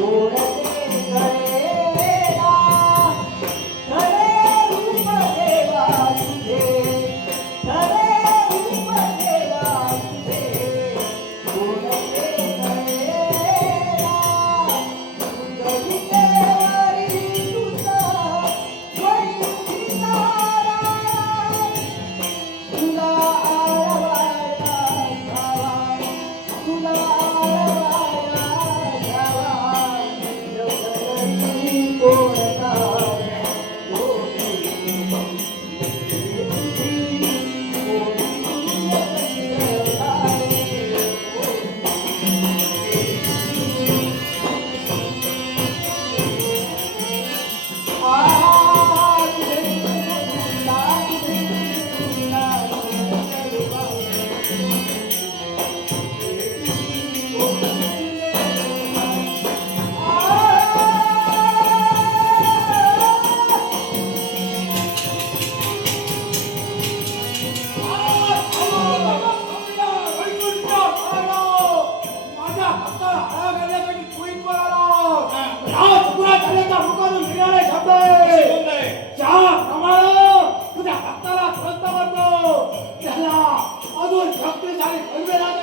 Lord. शक्तिशाली उमेदवार